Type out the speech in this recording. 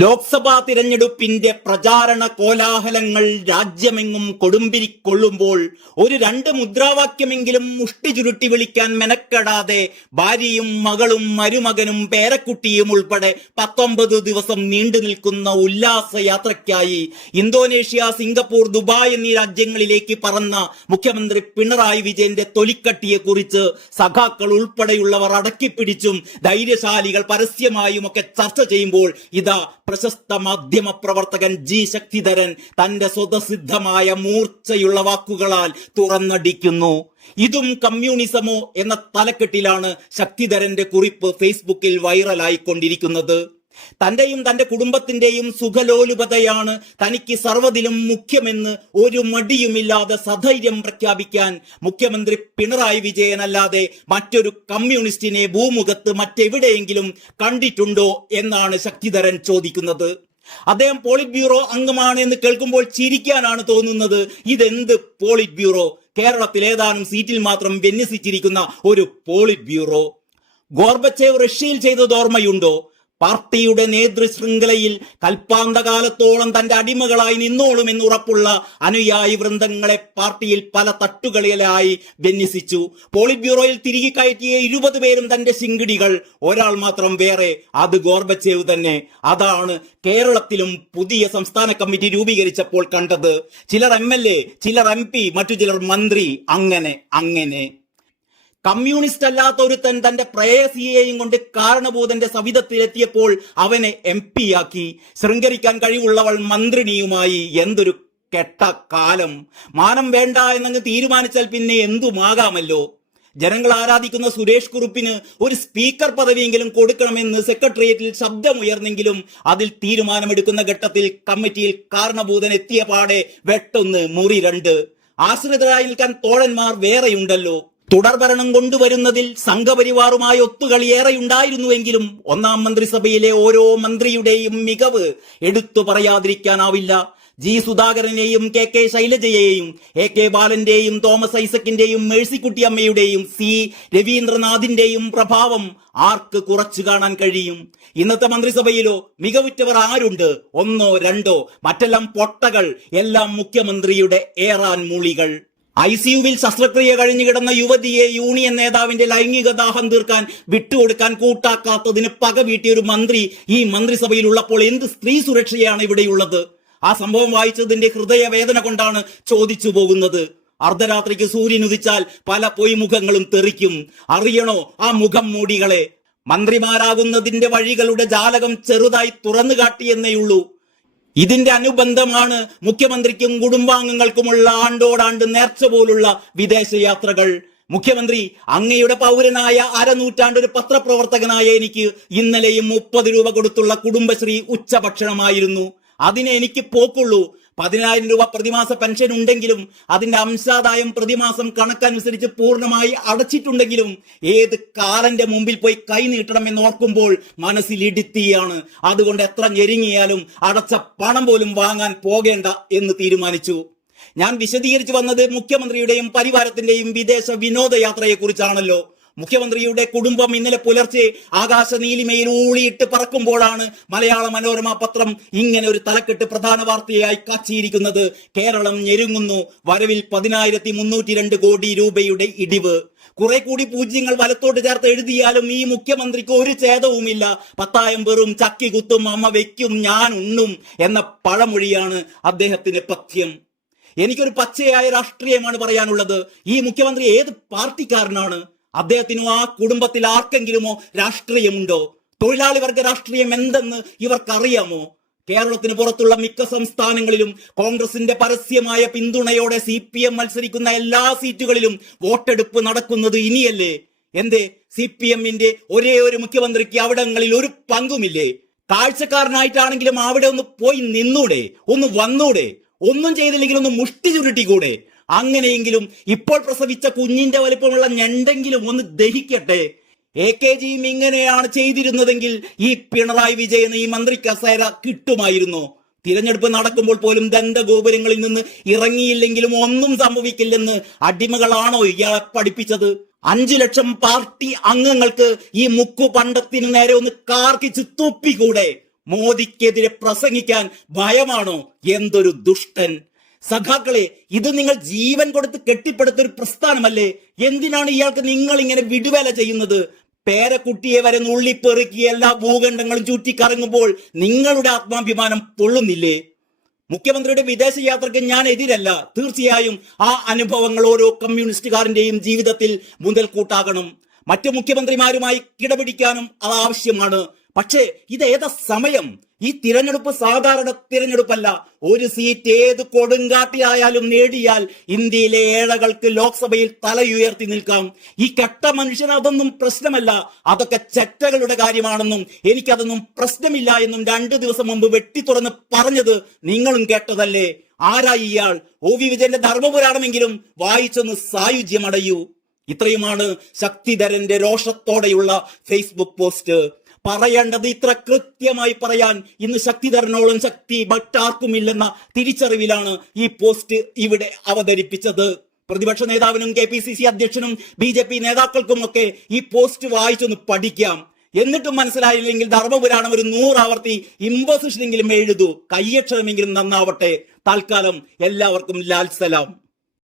ലോക്സഭാ തിരഞ്ഞെടുപ്പിന്റെ പ്രചാരണ കോലാഹലങ്ങൾ രാജ്യമെങ്ങും കൊടുമ്പിരിക്കൊള്ളുമ്പോൾ ഒരു രണ്ട് മുദ്രാവാക്യമെങ്കിലും മുഷ്ടി ചുരുട്ടി വിളിക്കാൻ മെനക്കെടാതെ ഭാര്യയും മകളും മരുമകനും പേരക്കുട്ടിയും ഉൾപ്പെടെ 19 ദിവസം നീണ്ടു നിൽക്കുന്ന ഉല്ലാസയാത്രയ്ക്കായി ഇന്തോനേഷ്യ, സിംഗപ്പൂർ, ദുബായ് എന്നീ രാജ്യങ്ങളിലേക്ക് പറന്ന മുഖ്യമന്ത്രി പിണറായി വിജയന്റെ തൊലിക്കട്ടിയെക്കുറിച്ച് സഖാക്കൾ ഉൾപ്പെടെയുള്ളവർ അടക്കിപ്പിടിച്ചും ധൈര്യശാലികൾ പരസ്യമായും ഒക്കെ ചർച്ച ചെയ്യുമ്പോൾ ഇതാ പ്രശസ്ത മാധ്യമ പ്രവർത്തകൻ ജി ശക്തിധരൻ തന്റെ സ്വതസിദ്ധമായ മൂർച്ചയുള്ള വാക്കുകളാൽ തുറന്നടിക്കുന്നു. ഇതും കമ്മ്യൂണിസമോ എന്ന തലക്കെട്ടിലാണ് ശക്തിധരന്റെ കുറിപ്പ് ഫേസ്ബുക്കിൽ വൈറലായിക്കൊണ്ടിരിക്കുന്നത്. തന്റെയും തന്റെ കുടുംബത്തിന്റെയും സുഖലോലുപതയാണ് തനിക്ക് സർവ്വതിലും മുഖ്യമെന്ന് ഒരു മടിയുമില്ലാതെ സധൈര്യം പ്രഖ്യാപിക്കാൻ മുഖ്യമന്ത്രി പിണറായി വിജയനല്ലാതെ മറ്റൊരു കമ്മ്യൂണിസ്റ്റിനെ ഭൂമുഖത്ത് മറ്റെവിടെയെങ്കിലും കണ്ടിട്ടുണ്ടോ എന്നാണ് ശക്തിധരൻ ചോദിക്കുന്നത്. അദ്ദേഹം പോളിറ്റ് ബ്യൂറോ അംഗമാണ് എന്ന് കേൾക്കുമ്പോൾ ചിരിക്കാനാണ് തോന്നുന്നത്. ഇതെന്ത് പോളിറ്റ് ബ്യൂറോ? കേരളത്തിൽ ഏതാനും സീറ്റിൽ മാത്രം വിന്യസിച്ചിരിക്കുന്ന ഒരു പോളിറ്റ് ബ്യൂറോ. ഗോർബച്ചേവ് റഷ്യയിൽ ചെയ്തത് ഓർമ്മയുണ്ടോ? പാർട്ടിയുടെ നേതൃശൃംഖലയിൽ കൽപ്പാന്തകാലത്തോളം തന്റെ അടിമകളായി നിന്നോളും എന്നുറപ്പുള്ള അനുയായി വൃന്ദങ്ങളെ പാർട്ടിയിൽ പല തട്ടുകളിലായി വിന്യസിച്ചു. പോളിറ്റ് ബ്യൂറോയിൽ തിരികെ കയറ്റിയ 20 പേരും തന്റെ ശിങ്കിടികൾ, ഒരാൾ മാത്രം വേറെ, അത് ഗോർബച്ചേവ് തന്നെ. അതാണ് കേരളത്തിലും പുതിയ സംസ്ഥാന കമ്മിറ്റി രൂപീകരിച്ചപ്പോൾ കണ്ടത്. ചിലർ MLA, ചിലർ MP, മറ്റു ചിലർ മന്ത്രി, അങ്ങനെ കമ്മ്യൂണിസ്റ്റ് അല്ലാത്ത ഒരുത്തൻ തന്റെ പ്രേയസിയെയും കൊണ്ട് കാരണഭൂതന്റെ സവിധത്തിലെത്തിയപ്പോൾ അവനെ MP ആക്കി. ശൃംഗരിക്കാൻ കഴിവുള്ളവൾ മന്ത്രിണിയുമായി. എന്തൊരു കെട്ട കാലം! മാനം വേണ്ട എന്നങ്ങ് തീരുമാനിച്ചാൽ പിന്നെ എന്തുമാകാമല്ലോ. ജനങ്ങൾ ആരാധിക്കുന്ന സുരേഷ് കുറുപ്പിന് ഒരു സ്പീക്കർ പദവിയെങ്കിലും കൊടുക്കണമെന്ന് സെക്രട്ടേറിയറ്റിൽ ശബ്ദമുയർന്നെങ്കിലും അതിൽ തീരുമാനമെടുക്കുന്ന ഘട്ടത്തിൽ കമ്മിറ്റിയിൽ കാരണഭൂതൻ എത്തിയ പാടെ വെട്ടൊന്ന് മുറി 2. ആശ്രിതരായി നിൽക്കാൻ തോഴന്മാർ വേറെയുണ്ടല്ലോ. തുടർഭരണം കൊണ്ടുവരുന്നതിൽ സംഘപരിവാറുമായി ഒത്തുകളിയേറെയുണ്ടായിരുന്നുവെങ്കിലും ഒന്നാം മന്ത്രിസഭയിലെ ഓരോ മന്ത്രിയുടെയും മികവ് എടുത്തു പറയാതിരിക്കാനാവില്ല. ജി സുധാകരനെയും KK ശൈലജയെയും AK ബാലന്റെയും തോമസ് ഐസക്കിന്റെയും മേഴ്സിക്കുട്ടിയമ്മയുടെയും C രവീന്ദ്രനാഥിന്റെയും പ്രഭാവം ആർക്ക് കുറച്ചു കാണാൻ കഴിയും? ഇന്നത്തെ മന്ത്രിസഭയിലോ മികവുറ്റവർ ആരുണ്ട്? 1 2? മറ്റെല്ലാം പൊട്ടകൾ, എല്ലാം മുഖ്യമന്ത്രിയുടെ ഏറാൻ മൂളികൾ. ICUവിൽ ശസ്ത്രക്രിയ കഴിഞ്ഞു കിടന്ന യുവതിയെ യൂണിയൻ നേതാവിന്റെ ലൈംഗിക ദാഹം തീർക്കാൻ വിട്ടുകൊടുക്കാൻ കൂട്ടാക്കാത്തതിന് പക വീട്ടിയൊരു മന്ത്രി ഈ മന്ത്രിസഭയിൽ ഉള്ളപ്പോൾ എന്ത് സ്ത്രീ സുരക്ഷയാണ് ഇവിടെയുള്ളത്? ആ സംഭവം വായിച്ചതിന്റെ ഹൃദയവേദന കൊണ്ടാണ് ചോദിച്ചു പോകുന്നത്. അർദ്ധരാത്രിക്ക് സൂര്യൻ ഉദിച്ചാൽ പല പൊയ്മുഖങ്ങളും തെറിക്കും. അറിയണോ ആ മുഖം മൂടികളെ? മന്ത്രിമാരാകുന്നതിന്റെ വഴികളുടെ ജാലകം ചെറുതായി തുറന്നു കാട്ടിയെന്നേയുള്ളൂ. ഇതിന്റെ അനുബന്ധമാണ് മുഖ്യമന്ത്രിക്കും കുടുംബാംഗങ്ങൾക്കുമുള്ള ആണ്ടോടാണ്ട് നേർച്ച പോലുള്ള വിദേശയാത്രകൾ. മുഖ്യമന്ത്രി, അങ്ങയുടെ പൗരനായ അരനൂറ്റാണ്ടൊരു പത്രപ്രവർത്തകനായ എനിക്ക് ഇന്നലെയും 30 രൂപ കൊടുത്തുള്ള കുടുംബശ്രീ ഉച്ചഭക്ഷണമായിരുന്നു. അതിനെ എനിക്ക് പോക്കുള്ളൂ. 10,000 രൂപ പ്രതിമാസ പെൻഷൻ ഉണ്ടെങ്കിലും അതിന്റെ അംശാദായം പ്രതിമാസം കണക്കനുസരിച്ച് പൂർണ്ണമായി അടച്ചിട്ടുണ്ടെങ്കിലും ഏത് കാലന്റെ മുമ്പിൽ പോയി കൈ നീട്ടണമെന്ന് ഓർക്കുമ്പോൾ മനസ്സിൽ ഇടിത്തിയാണ്. അതുകൊണ്ട് എത്ര ഞെരുങ്ങിയാലും അടച്ച പണം പോലും വാങ്ങാൻ പോകേണ്ട എന്ന് തീരുമാനിച്ചു. ഞാൻ വിശദീകരിച്ചു വന്നത് മുഖ്യമന്ത്രിയുടെയും പരിവാരത്തിന്റെയും വിദേശ വിനോദയാത്രയെ കുറിച്ചാണല്ലോ. മുഖ്യമന്ത്രിയുടെ കുടുംബം ഇന്നലെ പുലർച്ചെ ആകാശ നീലിമയിൽ ഊളിയിട്ട് പറക്കുമ്പോഴാണ് മലയാള മനോരമ പത്രം ഇങ്ങനെ ഒരു തലക്കെട്ട് പ്രധാന വാർത്തയായി കാച്ചിയിരിക്കുന്നത്. കേരളം ഞെരുങ്ങുന്നു, വരവിൽ 10,302 കോടി രൂപയുടെ ഇടിവ്. കുറെ കൂടി പൂജ്യങ്ങൾ വലത്തോട്ട് ചേർത്ത് എഴുതിയാലും ഈ മുഖ്യമന്ത്രിക്ക് ഒരു ഛേദവുമില്ല. 10,000 വെറും ചക്കി കുത്തും, അമ്മ വെക്കും, ഞാൻ ഉണ്ണും എന്ന പഴമൊഴിയാണ് അദ്ദേഹത്തിന് പഥ്യം. എനിക്കൊരു പച്ചയായ രാഷ്ട്രീയമാണ് പറയാനുള്ളത്. ഈ മുഖ്യമന്ത്രി ഏത് പാർട്ടിക്കാരനാണ്? അദ്ദേഹത്തിനോ ആ കുടുംബത്തിൽ ആർക്കെങ്കിലുമോ രാഷ്ട്രീയമുണ്ടോ? തൊഴിലാളി വർഗ രാഷ്ട്രീയം എന്തെന്ന് ഇവർക്കറിയാമോ? കേരളത്തിന് പുറത്തുള്ള മിക്ക സംസ്ഥാനങ്ങളിലും കോൺഗ്രസിന്റെ പരസ്യമായ പിന്തുണയോടെ CPM മത്സരിക്കുന്ന എല്ലാ സീറ്റുകളിലും വോട്ടെടുപ്പ് നടക്കുന്നത് ഇനിയല്ലേ? എന്തേ CPMന്റെ ഒരേ ഒരു മുഖ്യമന്ത്രിക്ക് അവിടങ്ങളിൽ ഒരു പങ്കുമില്ലേ? കാഴ്ചക്കാരനായിട്ടാണെങ്കിലും അവിടെ ഒന്ന് പോയി നിന്നൂടെ? ഒന്ന് വന്നൂടെ? ഒന്നും ചെയ്തില്ലെങ്കിൽ ഒന്ന് മുഷ്ടി ചുരുട്ടിക്കൂടെ? അങ്ങനെയെങ്കിലും ഇപ്പോൾ പ്രസവിച്ച കുഞ്ഞിന്റെ വലിപ്പമുള്ള ഞണ്ടെങ്കിലും ഒന്ന് ദഹിക്കട്ടെ. AKജിയും ഇങ്ങനെയാണ് ചെയ്തിരുന്നതെങ്കിൽ ഈ പിണറായി വിജയന് ഈ മന്ത്രി കസേര കിട്ടുമായിരുന്നു. തിരഞ്ഞെടുപ്പ് നടക്കുമ്പോൾ പോലും ദന്തഗോപുരങ്ങളിൽ നിന്ന് ഇറങ്ങിയില്ലെങ്കിലും ഒന്നും സംഭവിക്കില്ലെന്ന് അടിമകളാണോ ഇയാളെ പഠിപ്പിച്ചത്? 5 ലക്ഷം പാർട്ടി അംഗങ്ങൾക്ക് ഈ മുക്കു പണ്ടത്തിന് നേരെ ഒന്ന് കാർക്കിച്ച് തുപ്പിക്കൂടെ? മോദിക്കെതിരെ പ്രസംഗിക്കാൻ ഭയമാണോ? എന്തൊരു ദുഷ്ടൻ! സഖാക്കളെ, ഇത് നിങ്ങൾ ജീവൻ കൊടുത്ത് കെട്ടിപ്പടുത്ത ഒരു പ്രസ്ഥാനമല്ലേ? എന്തിനാണ് ഇയാൾക്ക് നിങ്ങൾ ഇങ്ങനെ വിടുവേല ചെയ്യുന്നത്? പേരക്കുട്ടിയെ വരെ നുള്ളിപ്പെറുക്കി എല്ലാ ഭൂഖണ്ഡങ്ങളും ചുറ്റിക്കറങ്ങുമ്പോൾ നിങ്ങളുടെ ആത്മാഭിമാനം പൊള്ളുന്നില്ലേ? മുഖ്യമന്ത്രിയുടെ വിദേശ യാത്രയ്ക്ക് ഞാൻ എതിരല്ല. തീർച്ചയായും ആ അനുഭവങ്ങൾ ഓരോ കമ്മ്യൂണിസ്റ്റുകാരന്റെയും ജീവിതത്തിൽ മുതൽക്കൂട്ടാകണം. മറ്റു മുഖ്യമന്ത്രിമാരുമായി കിടപിടിക്കാനും അത് ആവശ്യമാണ്. പക്ഷേ ഇത് ഏതാ സമയം? ഈ തിരഞ്ഞെടുപ്പ് സാധാരണ തിരഞ്ഞെടുപ്പല്ല. ഒരു സീറ്റ് ഏത് കൊടുങ്കാട്ടിലായാലും നേടിയാൽ ഇന്ത്യയിലെ ഏഴകൾക്ക് ലോക്സഭയിൽ തലയുയർത്തി നിൽക്കാം. ഈ കെട്ട മനുഷ്യന് അതൊന്നും പ്രശ്നമല്ല. അതൊക്കെ ചെറ്റകളുടെ കാര്യമാണെന്നും എനിക്കതൊന്നും പ്രശ്നമില്ല എന്നും 2 ദിവസം മുമ്പ് വെട്ടിത്തുറന്ന് പറഞ്ഞത് നിങ്ങളും കേട്ടതല്ലേ? ആരായി ഇയാൾ? OV വിജയന്റെ ധർമ്മപുരാണമെങ്കിലും വായിച്ചൊന്ന് സായുജ്യമടയൂ. ഇത്രയുമാണ് ശക്തിധരന്റെ രോഷത്തോടെയുള്ള ഫേസ്ബുക്ക് പോസ്റ്റ്. പറയേണ്ടത് ഇത്ര കൃത്യമായി പറയാൻ ഇന്ന് ശക്തിധരനോളം ശക്തി മറ്റാർക്കുമില്ലെന്ന തിരിച്ചറിവിലാണ് ഈ പോസ്റ്റ് ഇവിടെ അവതരിപ്പിച്ചത്. പ്രതിപക്ഷ നേതാവിനും KPCC അധ്യക്ഷനും BJP നേതാക്കൾക്കും ഒക്കെ ഈ പോസ്റ്റ് വായിച്ചൊന്ന് പഠിക്കാം. എന്നിട്ടും മനസ്സിലായില്ലെങ്കിൽ ധർമ്മപുരാണം ഒരു 100 ആവർത്തി ഇമ്പോസിഷനെങ്കിലും എഴുതൂ. കയ്യക്ഷരമെങ്കിലും നന്നാവട്ടെ. തൽക്കാലം എല്ലാവർക്കും ലാൽ സലാം.